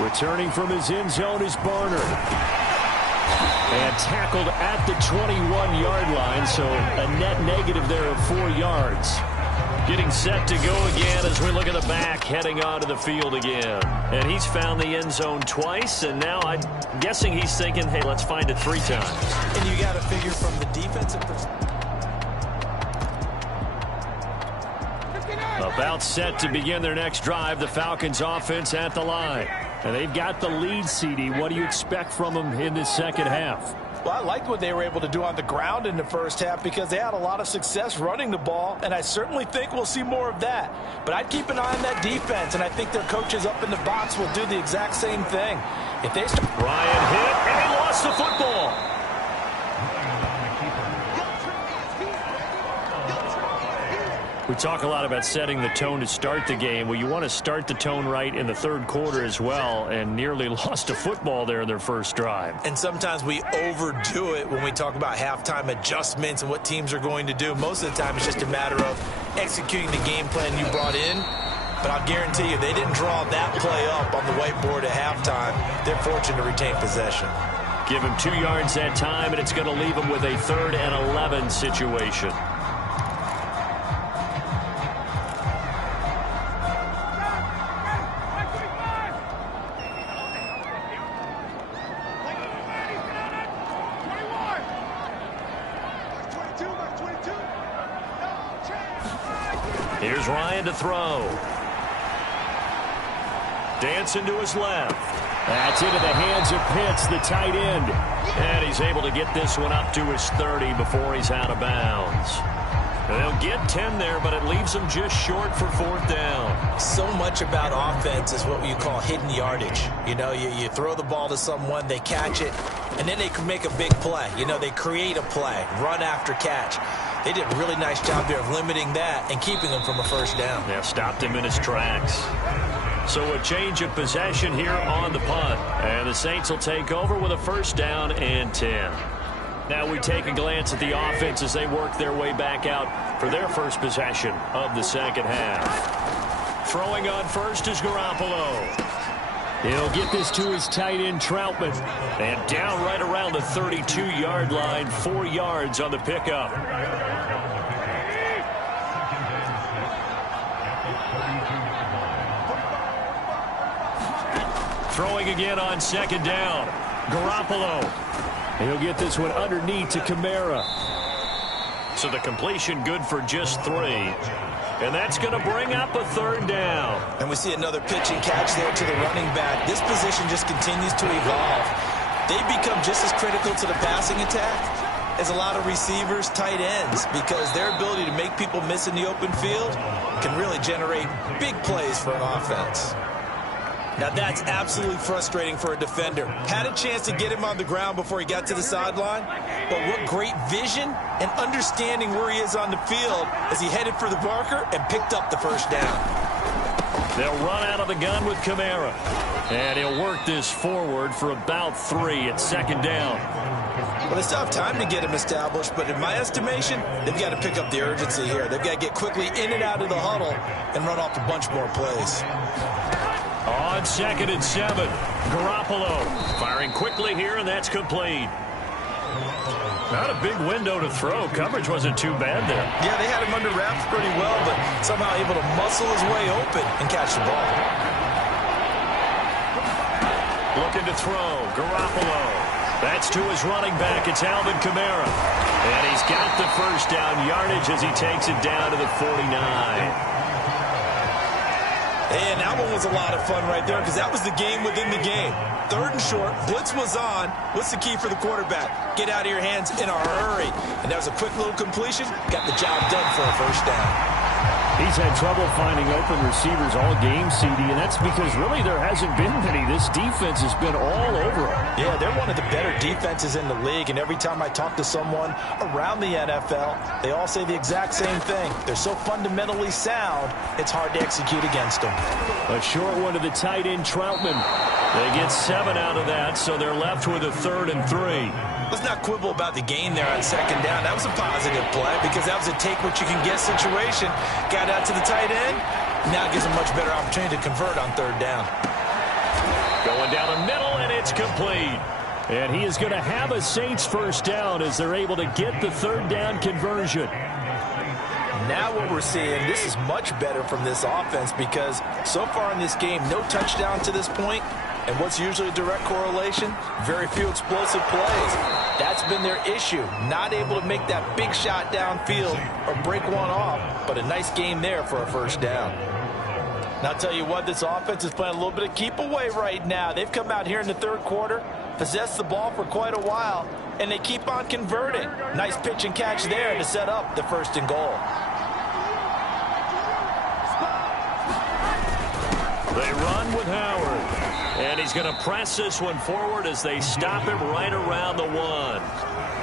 Returning from his end zone is Barner. And tackled at the 21-yard line, so a net negative there of 4 yards. Getting set to go again as we look at the back, heading onto the field again. And he's found the end zone twice, and now I'm guessing he's thinking, hey, let's find it 3 times. And you got to figure from the defensive perspective. About set to begin their next drive, the Falcons offense at the line. And they've got the lead, CD. What do you expect from them in this second half? Well, I liked what they were able to do on the ground in the first half because they had a lot of success running the ball, and I certainly think we'll see more of that. But I'd keep an eye on that defense, and I think their coaches up in the box will do the exact same thing. If they Ryan hit, and he lost the football. We talk a lot about setting the tone to start the game. Well, you want to start the tone right in the third quarter as well, and nearly lost a football there in their first drive. And sometimes we overdo it when we talk about halftime adjustments and what teams are going to do. Most of the time, it's just a matter of executing the game plan you brought in. But I'll guarantee you, they didn't draw that play up on the whiteboard at halftime. They're fortunate to retain possession. Give him 2 yards that time, and it's going to leave him with a 3rd and 11 situation. Here's Ryan to throw. Dancing to his left. That's into the hands of Pitts, the tight end. And he's able to get this one up to his 30 before he's out of bounds. They'll get 10 there, but it leaves them just short for 4th down. So much about offense is what you call hidden yardage. You know, you throw the ball to someone, they catch it, and then they can make a big play. You know, they create a play, run after catch. They did a really nice job there of limiting that and keeping him from a 1st down. Yeah, stopped him in his tracks. So a change of possession here on the punt. And the Saints will take over with a 1st down and 10. Now we take a glance at the offense as they work their way back out for their first possession of the second half. Throwing on first is Garoppolo. He'll get this to his tight end, Troutman. And down right around the 32-yard line, 4 yards on the pickup. Throwing again on 2nd down. Garoppolo. He'll get this one underneath to Kamara. So the completion good for just 3. And that's going to bring up a 3rd down. And we see another pitch and catch there to the running back. This position just continues to evolve. They become just as critical to the passing attack as a lot of receivers, tight ends, because their ability to make people miss in the open field can really generate big plays for an offense. Now that's absolutely frustrating for a defender. Had a chance to get him on the ground before he got to the sideline, but what great vision and understanding where he is on the field as he headed for the marker and picked up the 1st down. They'll run out of the gun with Kamara. And he'll work this forward for about 3 at 2nd down. Well, they still have time to get him established, but in my estimation, they've got to pick up the urgency here. They've got to get quickly in and out of the huddle and run off a bunch more plays. On 2nd and 7, Garoppolo firing quickly here, and that's complete. Not a big window to throw. Coverage wasn't too bad there. Yeah, they had him under wraps pretty well, but somehow able to muscle his way open and catch the ball. Looking to throw, Garoppolo. That's to his running back. It's Alvin Kamara. And he's got the 1st down yardage as he takes it down to the 49. And that one was a lot of fun right there because that was the game within the game. 3rd and short, blitz was on. What's the key for the quarterback? Get out of your hands in a hurry. And that was a quick little completion. Got the job done for a 1st down. He's had trouble finding open receivers all game, CD, and that's because really there hasn't been many. This defense has been all over him. Yeah, they're one of the better defenses in the league, and every time I talk to someone around the NFL, they all say the exact same thing. They're so fundamentally sound, it's hard to execute against them. A short one to the tight end, Troutman. They get 7 out of that, so they're left with a 3rd and 3. Let's not quibble about the gain there on 2nd down. That was a positive play because that was a take-what-you-can-get situation. Got out to the tight end. Now gives a much better opportunity to convert on 3rd down. Going down the middle, and it's complete. And he is going to have a Saints 1st down as they're able to get the 3rd down conversion. Now what we're seeing, this is much better from this offense because so far in this game, no touchdown to this point. And what's usually a direct correlation? Very few explosive plays. That's been their issue. Not able to make that big shot downfield or break one off, but a nice game there for a 1st down. Now, I'll tell you what, this offense is playing a little bit of keep away right now. They've come out here in the 3rd quarter, possessed the ball for quite a while, and they keep on converting. Nice pitch and catch there to set up the 1st and goal. They run with Howard, and he's going to press this one forward as they stop him right around the 1.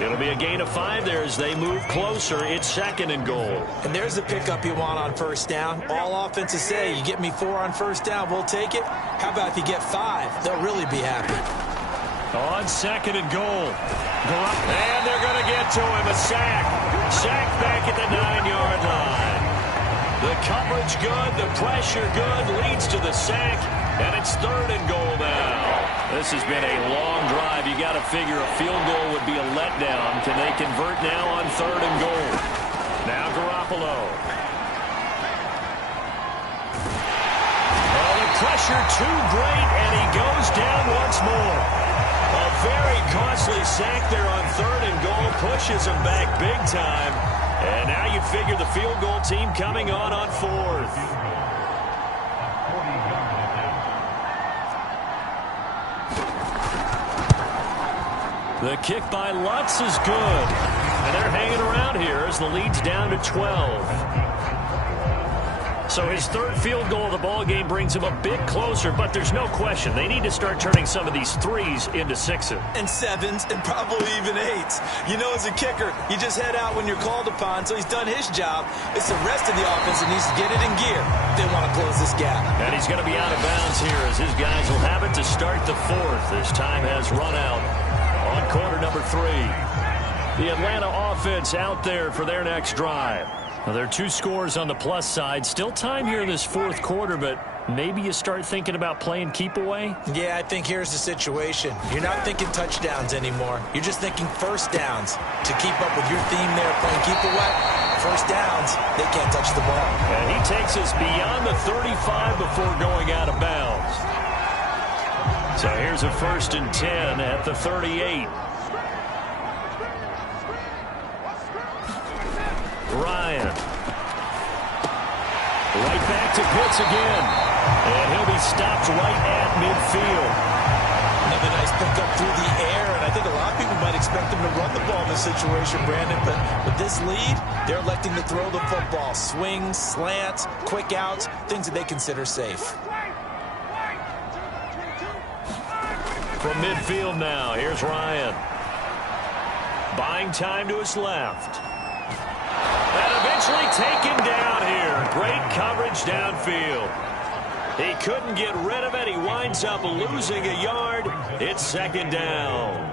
It'll be a gain of 5 there as they move closer. It's 2nd and goal. And there's the pickup you want on 1st down. All offenses say, you get me 4 on 1st down, we'll take it. How about if you get 5? They'll really be happy. On 2nd and goal. And they're going to get to him. A sack. Sack back at the 9-yard line. The coverage good. The pressure good. Leads to the sack. And it's 3rd and goal now. This has been a long drive. You got to figure a field goal would be a letdown. Can they convert now on 3rd and goal? Now Garoppolo. Oh, the pressure too great, and he goes down once more. A very costly sack there on 3rd and goal. Pushes him back big time. And now you figure the field goal team coming on 4th. The kick by Lutz is good. And they're hanging around here as the lead's down to 12. So his 3rd field goal of the ball game brings him a bit closer, but there's no question they need to start turning some of these 3s into 6s. And 7s and probably even 8s. You know, as a kicker, you just head out when you're called upon, so he's done his job. It's the rest of the offense that needs to get it in gear if they want to close this gap. And he's going to be out of bounds here as his guys will have it to start the 4th. This time has run out on quarter number 3. The Atlanta offense out there for their next drive. Now, there are 2 scores on the plus side. Still time here in this 4th quarter, but maybe you start thinking about playing keep away? Yeah, I think here's the situation. You're not thinking touchdowns anymore. You're just thinking 1st downs. To keep up with your theme there, playing keep away, 1st downs, they can't touch the ball. And he takes us beyond the 35 before going out of bounds. So here's a 1st and 10 at the 38. Ryan. Right back to Pitts again. And he'll be stopped right at midfield. Another nice pickup through the air, and I think a lot of people might expect them to run the ball in this situation, Brandon, but with this lead, they're electing to throw the football. Swings, slants, quick outs, things that they consider safe. From midfield now, here's Ryan. Buying time to his left. And eventually taken down here. Great coverage downfield. He couldn't get rid of it. He winds up losing a yard. It's 2nd down.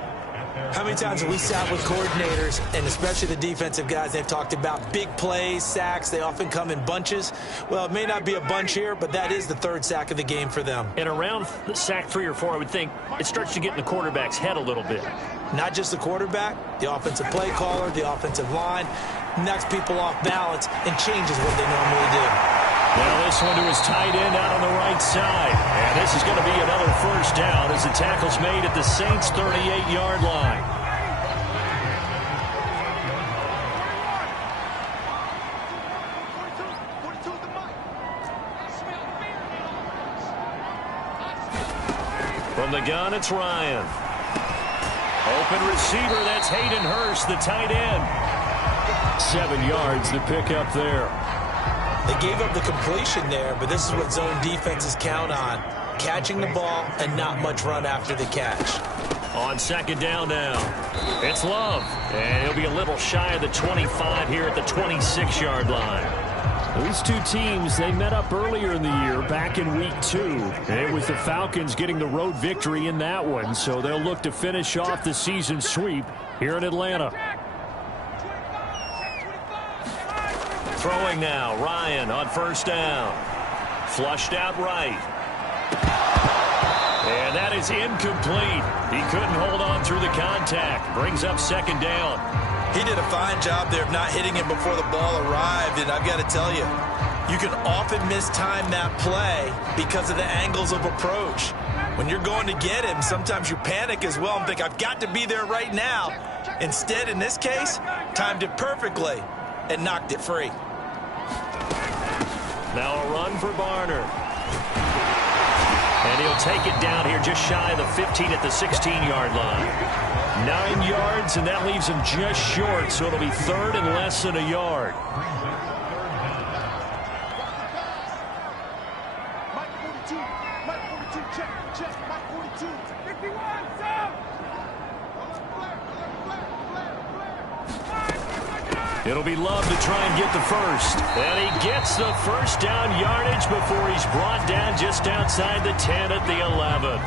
How many times have we sat with coordinators, and especially the defensive guys, they've talked about big plays, sacks. They often come in bunches. Well, it may not be a bunch here, but that is the 3rd sack of the game for them. And around the sack 3 or 4, I would think it starts to get in the quarterback's head a little bit. Not just the quarterback, the offensive play caller, the offensive line, knocks people off balance and changes what they normally do. Well, this one to his tight end out on the right side. And this is going to be another 1st down as the tackle's made at the Saints' 38-yard line. From the gun, it's Ryan. Open receiver, that's Hayden Hurst, the tight end. 7 yards to pick up there. They gave up the completion there, but this is what zone defenses count on. Catching the ball and not much run after the catch. On 2nd down now, it's Love. And he'll be a little shy of the 25 here at the 26-yard line. These two teams, they met up earlier in the year, back in week 2. And it was the Falcons getting the road victory in that one, so they'll look to finish off the season sweep here in Atlanta. Throwing now, Ryan on first down. Flushed out right. And that is incomplete. He couldn't hold on through the contact. Brings up second down. He did a fine job there of not hitting him before the ball arrived, and I've got to tell you, you can often mistime that play because of the angles of approach. When you're going to get him, sometimes you panic as well and think, I've got to be there right now. Instead, in this case, timed it perfectly and knocked it free. Now a run for Barner. And he'll take it down here just shy of the 15 at the 16-yard line. 9 yards, and that leaves him just short, so it'll be third and less than a yard. It'll be Love to try and get the first. And he gets the first down yardage before he's brought down just outside the 10 at the 11.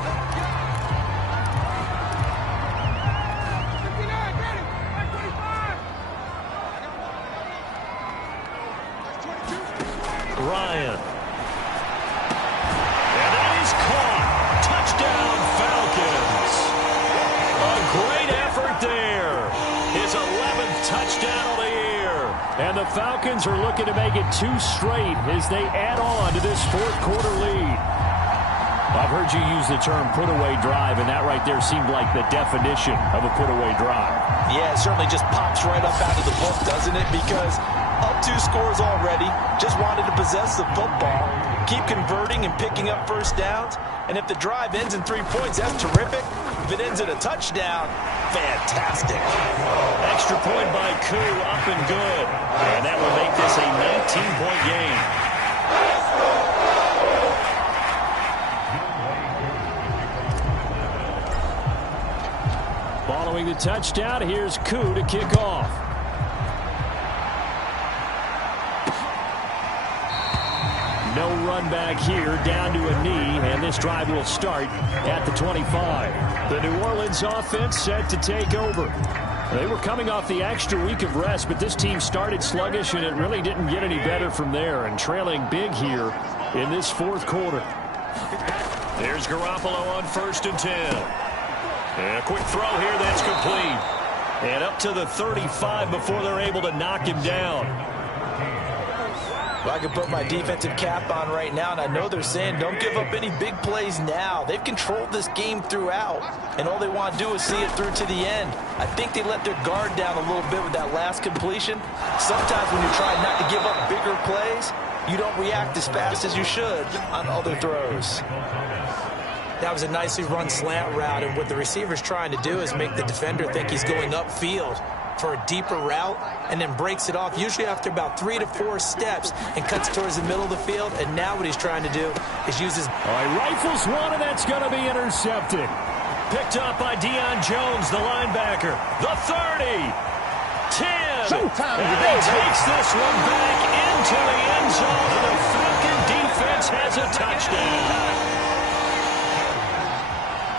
Ryan. And that is caught. Touchdown, Falcons. A great effort there. His 11th touchdown of the year. And the Falcons are looking to make it 2 straight as they add on to this fourth quarter lead. I've heard you use the term put-away drive, and that right there seemed like the definition of a put-away drive. Yeah, it certainly just pops right up out of the book, doesn't it? Because up 2 scores already, just wanted to possess the football, keep converting and picking up first downs. And if the drive ends in 3 points, that's terrific. If it ends in a touchdown, fantastic. Extra point by Koo, up and good. And that will make this a 19-point game. Following the touchdown, here's Koo to kick off. No run back here, down to a knee, and this drive will start at the 25. The New Orleans offense set to take over. They were coming off the extra week of rest, but this team started sluggish, and it really didn't get any better from there, and trailing big here in this fourth quarter. There's Garoppolo on 1st and 10. And a quick throw here, that's complete. And up to the 35 before they're able to knock him down. Well, I can put my defensive cap on right now, and I know they're saying don't give up any big plays now. They've controlled this game throughout, and all they want to do is see it through to the end. I think they let their guard down a little bit with that last completion. Sometimes when you're trying not to give up bigger plays, you don't react as fast as you should on other throws. That was a nicely run slant route, and what the receiver's trying to do is make the defender think he's going upfield for a deeper route, and then breaks it off, usually after about 3 to 4 steps, and cuts towards the middle of the field. And now what he's trying to do is use his... All right, rifles one, and that's going to be intercepted. Picked up by Deion Jones, the linebacker. The 30. 10. And he takes this one back into the end zone, and the Falcon defense has a touchdown.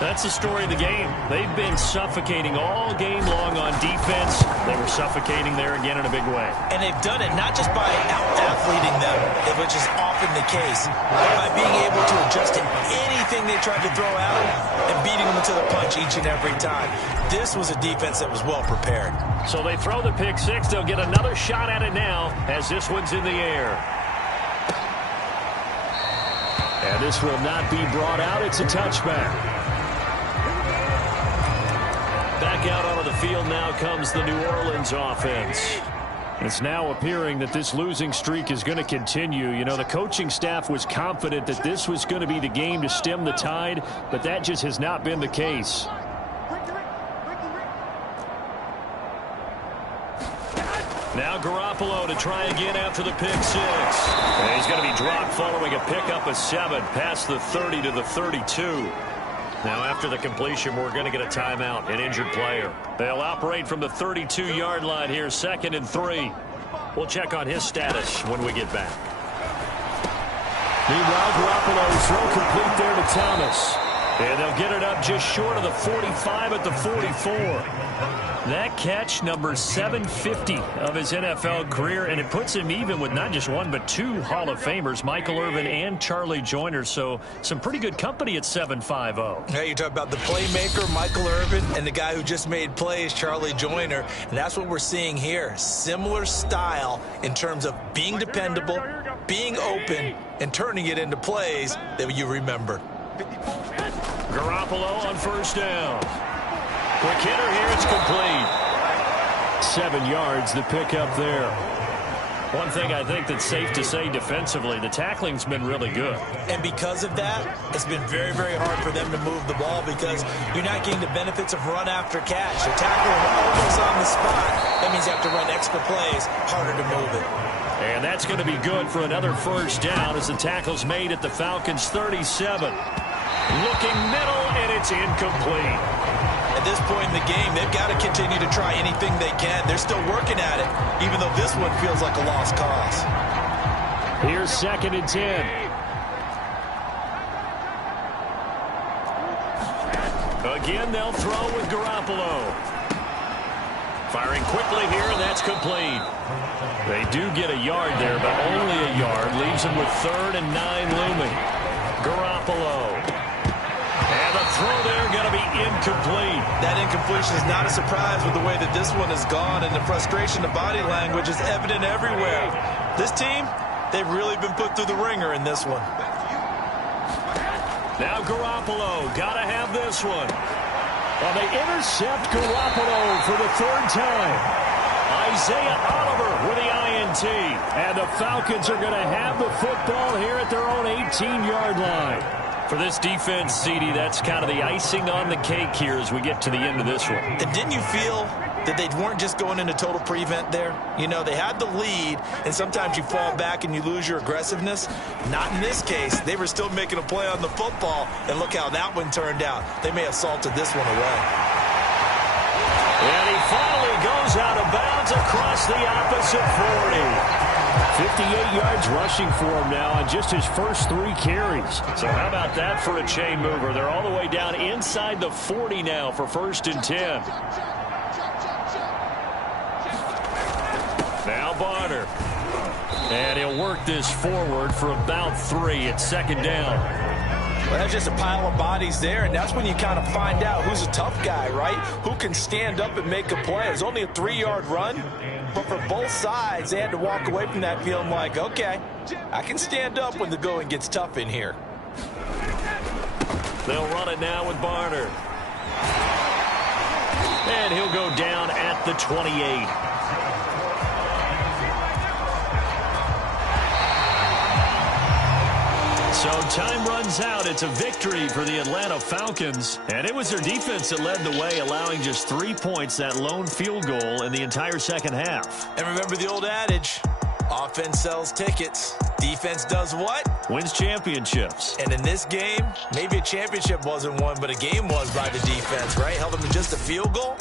That's the story of the game. They've been suffocating all game long on defense. They were suffocating there again in a big way. And they've done it not just by out-athleting them, which is often the case, but by being able to adjust to anything they tried to throw at them and beating them to the punch each and every time. This was a defense that was well prepared. So they throw the pick six. They'll get another shot at it now as this one's in the air. And this will not be brought out. It's a touchback. Back out onto the field now comes the New Orleans offense. It's now appearing that this losing streak is going to continue. You know, the coaching staff was confident that this was going to be the game to stem the tide, but that just has not been the case. Now Garoppolo to try again after the pick six. And he's going to be dropped following a pickup of 7 past the 30 to the 32. Now after the completion, we're going to get a timeout, an injured player. They'll operate from the 32-yard line here, 2nd and 3. We'll check on his status when we get back. Meanwhile, Garoppolo's throw complete there to Thomas. And they'll get it up just short of the 45 at the 44. That catch, number 750 of his NFL career, and it puts him even with not just one but two Hall of Famers, Michael Irvin and Charlie Joyner. So some pretty good company at 750. Hey, you talk about the playmaker, Michael Irvin, and the guy who just made plays, Charlie Joyner. And that's what we're seeing here. Similar style in terms of being dependable, being open, and turning it into plays that you remember. Garoppolo on first down. Quick hitter here, it's complete. 7 yards, the pickup there. One thing I think that's safe to say defensively, the tackling's been really good. And because of that, it's been very, very hard for them to move the ball because you're not getting the benefits of run after catch. They're tackling almost on the spot. That means you have to run extra plays, harder to move it. And that's going to be good for another first down as the tackle's made at the Falcons' 37. Looking middle, and it's incomplete. At this point in the game, they've got to continue to try anything they can. They're still working at it, even though this one feels like a lost cause. Here's 2nd and 10. Again, they'll throw with Garoppolo. Firing quickly here, and that's complete. They do get a yard there, but only a yard. Leaves them with 3rd and 9 looming. Garoppolo. And the throw there going to be incomplete. That incompletion is not a surprise with the way that this one has gone, and the frustration, the body language is evident everywhere. This team, they've really been put through the ringer in this one. Now Garoppolo, got to have this one. Well, they intercept Garoppolo for the 3rd time. Isaiah Oliver with the INT. And the Falcons are going to have the football here at their own 18-yard line. For this defense, CD, that's kind of the icing on the cake here as we get to the end of this one. And didn't you feel that they weren't just going into total prevent there? You know, they had the lead, and sometimes you fall back and you lose your aggressiveness. Not in this case. They were still making a play on the football, and look how that one turned out. They may have salted this one away. And he finally goes out of bounds across the opposite 40. 58 yards rushing for him now on just his first 3 carries. So how about that for a chain mover? They're all the way down inside the 40 now for 1st and 10. Now Barner. And he'll work this forward for about 3 at 2nd down. Well, that's just a pile of bodies there, and that's when you kind of find out who's a tough guy, right? Who can stand up and make a play. It's only a 3-yard run, but for both sides, they had to walk away from that feeling like, okay, I can stand up when the going gets tough in here. They'll run it now with Barner. And he'll go down at the 28. So time runs out. It's a victory for the Atlanta Falcons. And it was their defense that led the way, allowing just 3 points, that lone field goal in the entire second half. And remember the old adage, offense sells tickets. Defense does what? Wins championships. And in this game, maybe a championship wasn't won, but a game was by the defense, right? Held them to just a field goal.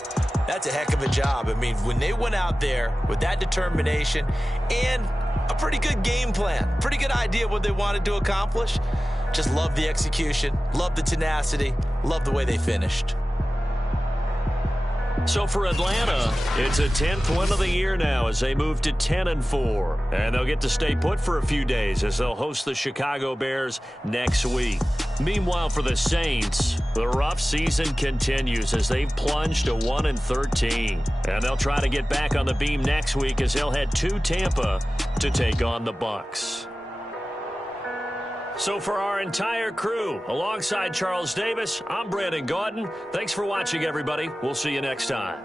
That's a heck of a job. I mean, when they went out there with that determination and a pretty good game plan, pretty good idea of what they wanted to accomplish. Just love the execution, love the tenacity, love the way they finished. So for Atlanta, it's a 10th win of the year now as they move to 10-4. And they'll get to stay put for a few days as they'll host the Chicago Bears next week. Meanwhile, for the Saints, the rough season continues as they've plunged to 1-13. And they'll try to get back on the beam next week as they'll head to Tampa to take on the Bucs. So for our entire crew, alongside Charles Davis, I'm Brandon Gaudin. Thanks for watching, everybody. We'll see you next time.